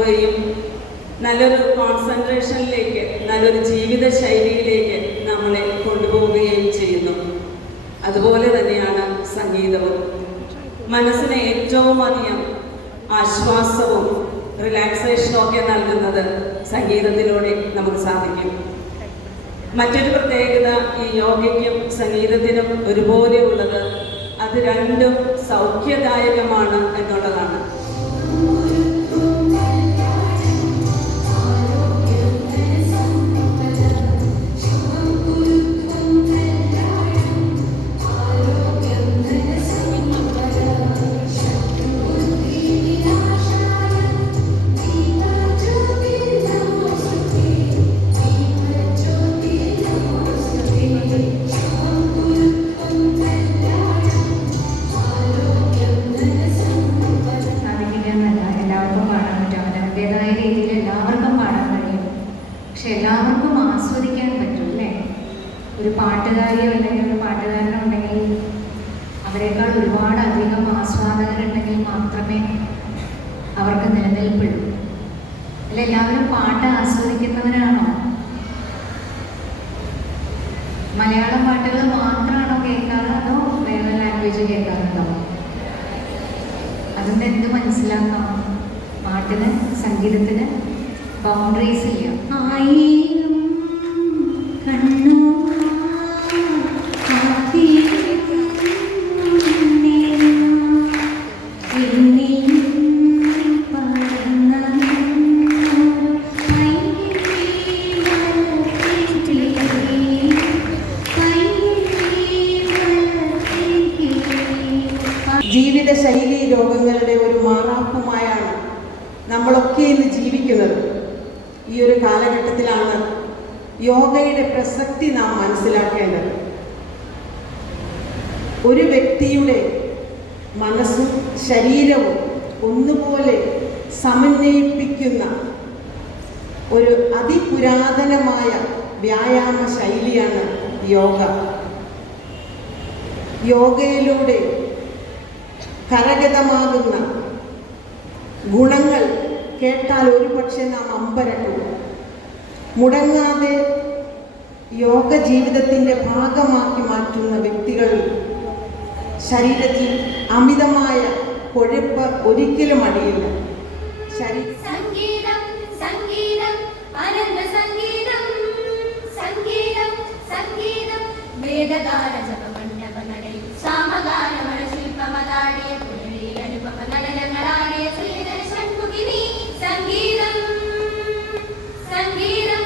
ഉണ്ടാവുകയും നല്ലൊരു കോൺസെൻട്രേഷനിലേക്ക്, നല്ലൊരു ജീവിത ശൈലിയിലേക്ക് നമ്മളെ കൊണ്ടുപോവുകയും ചെയ്യുന്നു. അതുപോലെ തന്നെയാണ് സംഗീതവും. മനസ്സിന് ഏറ്റവും അധികം ആശ്വാസവും റിലാക്സേഷനും ഒക്കെ നൽകുന്നത് സംഗീതത്തിലൂടെ നമുക്ക് സാധിക്കും. മറ്റൊരു പ്രത്യേകത ഈ യോഗയ്ക്കും സംഗീതത്തിനും ഒരുപോലെ ഉള്ളത് അത് രണ്ടും സൗഖ്യദായകമാണ് എന്നുള്ളതാണ്. എല്ലാവർക്കും ആസ്വദിക്കാൻ പറ്റും അല്ലേ? ഒരു പാട്ടുകാരിയോ അല്ലെങ്കിൽ ഒരു പാട്ടുകാരനോ ഉണ്ടെങ്കിൽ അവരെക്കാൾ ഒരുപാട് അധികം ആസ്വാദകരുണ്ടെങ്കിൽ മാത്രമേ അവർക്ക് നിലനിൽപ്പുള്ളൂ. അല്ല, എല്ലാവരും പാട്ട് ആസ്വദിക്കുന്നവരാണോ? മലയാളം പാട്ടുകൾ മാത്രമാണോ കേൾക്കാറ്, അതോ വേറെ ലാംഗ്വേജ് കേൾക്കാറുണ്ടോ? അതിന് എന്ത് മനസ്സിലാക്കാം? പാട്ടിന്, സംഗീതത്തിന് ബൗണ്ടറീസ് ഇല്ല. ആയിരം കണ്ണു ജീവിതശൈലി രോഗങ്ങളുടെ ഒരു മാറാപ്പുമായാണ് നമ്മളൊക്കെ ഇന്ന് ജീവിക്കുന്നത്. ഈ ഒരു കാലഘട്ടത്തിലാണ് യോഗയുടെ പ്രസക്തി നാം മനസ്സിലാക്കേണ്ടത്. ഒരു വ്യക്തിയുടെ മനസ്സും ശരീരവും ഒന്നുപോലെ സമന്വയിപ്പിക്കുന്ന ഒരു അതിപുരാതനമായ വ്യായാമ ശൈലിയാണ് യോഗ. യോഗയിലൂടെ കരഗതമാകുന്ന ഗുണങ്ങൾ കേട്ടാൽ ഒരുപക്ഷെ നാം അമ്പരക്കും. മുടങ്ങാതെ യോഗ ജീവിതത്തിൻ്റെ ഭാഗമാക്കി മാറ്റുന്ന വ്യക്തികൾ ശരീരത്തിൽ അമിതമായ കൊഴുപ്പ് ഒരിക്കലും അടിയില്ല. സംഗീതം സംഗീതം ആനന്ദ സംഗീതം സംഗീതം സംഗീതം വേദഗാന ജപമണ്ഡപ നടയും സാമഗാനമഴ ശില്പമതാടിയ പുനരിൽ അനുപമ നടനങ്ങളാടിയ ശ്രീധര ഷൺമുഖിനി സംഗീതം സംഗീതം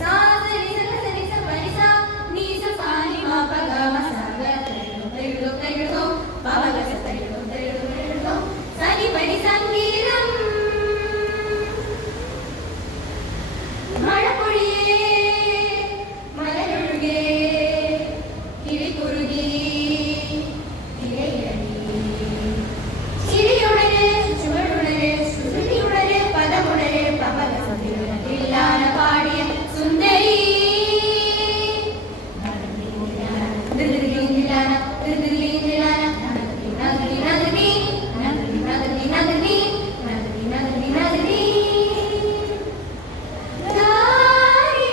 സാധനി സനി സപനി സ നീ സ സാനി മ പ ഗ മ സ ഗ തൈലോ തൈലോ തൈലോ പവ ഗ സ തൈലോ തൈലോ തൈലോ സനി പനി സംഗീതം മഴ പൊഴിയേ മലരൊഴുകേ കിളി കുറുകി ചിരിയുടനെ ചുവടുടനെ ശ്രുതിയുടനെ പദമുടനെ പവന സതിരുടനില്ലാന പാടിയ സുന്ദരി നഗരിനിലാന നഗരിനിലാന നഗരി നഗരി നഗരി നഗരി നഗരി നഗരി നഗരി നഗരി ഗാരി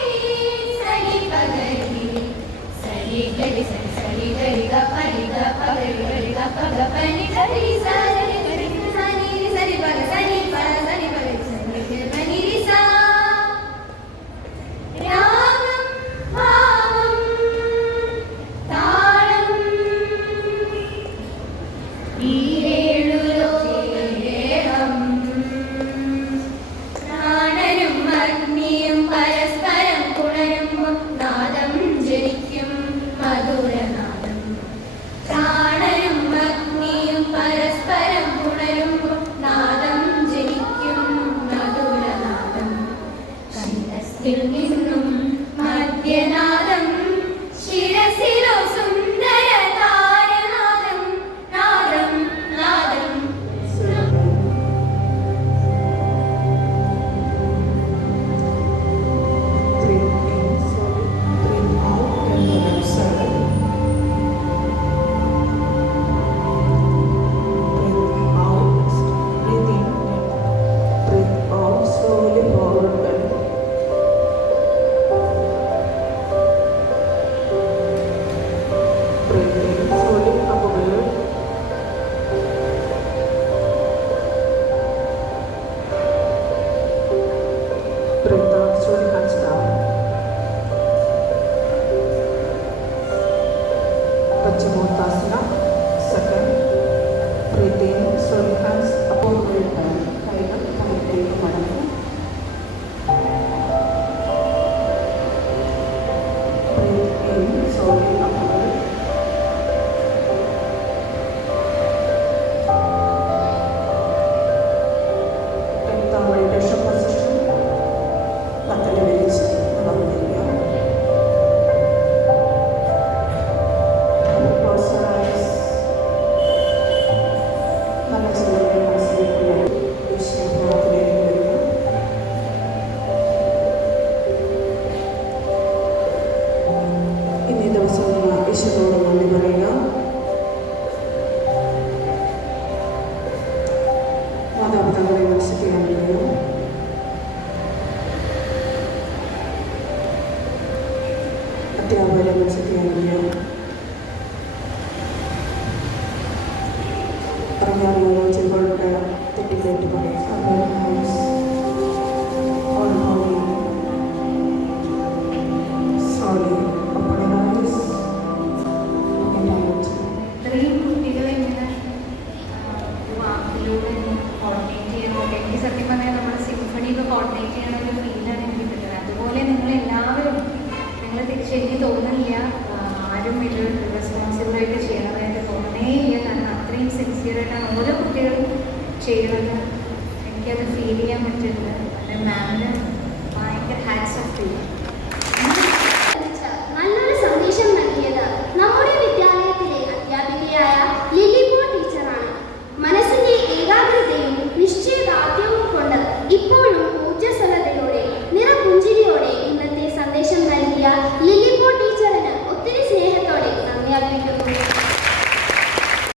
സനി പഗരി സനി ഗരി സനി സനി ഗരി ഗ പനി ഗ പഗരി ഗരി ഗ പഗ പനി ഗരി സനി ഗരി സനി സനി പഗ സനി പ സനി പഗ സനി ഗരി പനി രി സ രാഗം ഭാവം താളം ഈ ഏഴു ലോകേഹം പ്രാണനും അഗ്നിയും പരസ്പരം പുണരുമ്പോൾ നാദം ജനിക്കും മധുരനാദം. പ്രാണനും അഗ്നിയും പരസ്പരം പുണരുമ്പോൾ നാദം ജനിക്കും മധുരനാദം. കണ്ഠത്തിൽ നിന്നും മധ്യനാദം ശിരസിലോ സുന്ദര താരനാദം നാദം നാദം. Preta, slowly hands down. Paschimottanasana, second. Breathe in, slowly hands upon the down. കൈകൾ പുറത്തേക്ക് മടങ്ങും. Breathe in, slowly upward. Take the meditation position. കത്തല് വിരിച്ച് നിവർന്നിരിക്കുക. Close your eyes. നല്ല ചിന്തകളെ മനസ്സിലേക്ക് ഈശ്വരത്തിലേക്ക് വരിക. ഇന്നേ ദിവസം ഈശ്വരനോട് നന്ദി പറയുക. മാതാപിതാക്കളെ മനസ്സിലേക്ക് അനുഭവം. അധ്യാപകരെ മനസ്സിലേക്ക് അനുഭവം. അറിയാവുന്ന ചിന്തകളുടെ തെറ്റിക്കേറ്റ് പറയും. ഇത്രയും കുട്ടികളെ ഇങ്ങനെ വാക്കിലൂടെ കോർഡിനേറ്റ് ചെയ്യാനൊക്കെ എനിക്ക് സത്യം പറഞ്ഞാൽ നമ്മുടെ സിംഫണിയൊക്കെ കോർഡിനേറ്റ് ചെയ്യണ ഒരു ഫീലാണ് എനിക്ക് കിട്ടുന്നത്. അതുപോലെ നിങ്ങളെല്ലാവരും നിങ്ങൾ തിരിച്ച് എനിക്ക് തോന്നുന്നില്ല ആരും ഇത് റെസ്പോൺസിബിളായിട്ട് ചെയ്യണതായിട്ട് തോന്നണേയില്ല. കാരണം അത്രയും സിൻസിയറായിട്ടാണ് ഓരോ കുട്ടികളും ചെയ്യണത്. എനിക്കത് ഫീൽ ചെയ്യാൻ പറ്റുന്നത്. മാമിന് ഭയങ്കര ഹാറ്റ്സ് ഓഫ് ചെയ്യും.